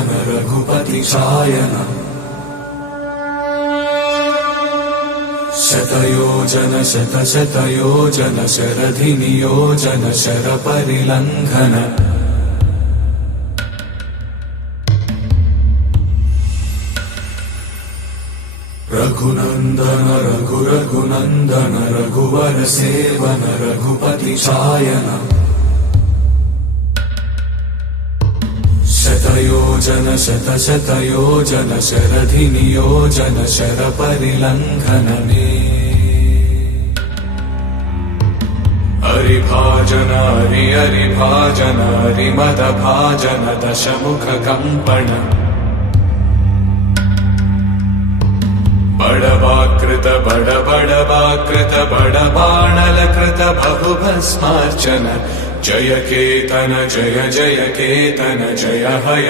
सेवन रघुपति शायन शतयोजन शतशतयोजन शरधिनियोजन शरपरिलङ्घन रघुनन्दन रघुरघुनन्दन रघुवर सेवन रघुपति शायन शतयोजन शतशतयोजन शरधिनियोजन शरपरिलङ्घनने हरिभाजन हरिभाजन हरिमदभाजन दशमुखकम्पण बड़वाकृत बड़वाकृत बड़बाणलकृत बहुभस्मार्चन जय केतन जय जय केतन जय हय